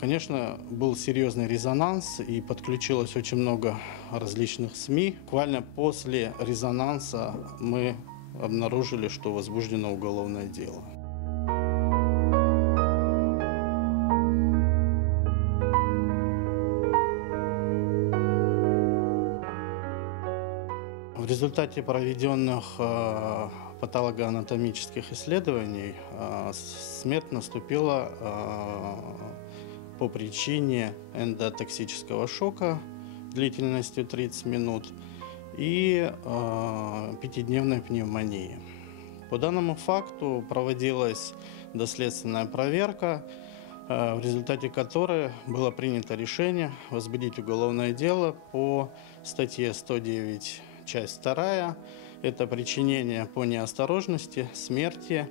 Конечно, был серьезный резонанс и подключилось очень много различных СМИ. Буквально после резонанса мы обнаружили, что возбуждено уголовное дело. В результате проведенных патологоанатомических исследований смерть наступила по причине эндотоксического шока длительностью 30 минут и 5-дневной пневмонии. По данному факту проводилась доследственная проверка, в результате которой было принято решение возбудить уголовное дело по статье 109, часть 2. Это причинение по неосторожности смерти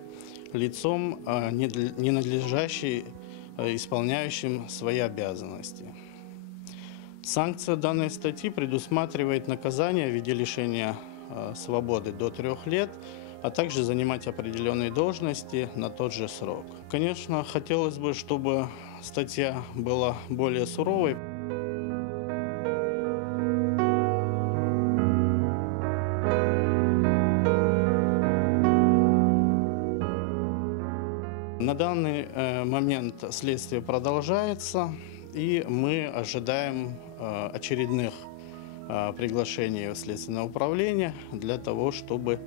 лицом, ненадлежащей исполняющим свои обязанности. Санкция данной статьи предусматривает наказание в виде лишения свободы до 3 лет, а также занимать определенные должности на тот же срок. Конечно, хотелось бы, чтобы статья была более суровой. На данный момент следствие продолжается, и мы ожидаем очередных приглашений в следственное управление для того, чтобы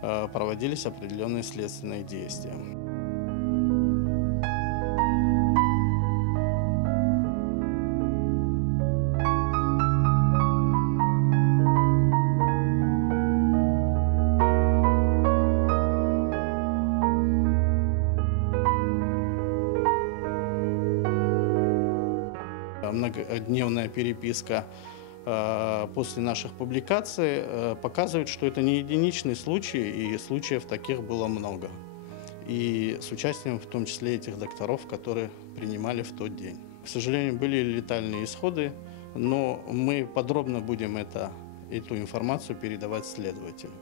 проводились определенные следственные действия. Многодневная переписка после наших публикаций показывает, что это не единичный случай, и случаев таких было много. И с участием в том числе этих докторов, которые принимали в тот день. К сожалению, были летальные исходы, но мы подробно будем эту информацию передавать следователю.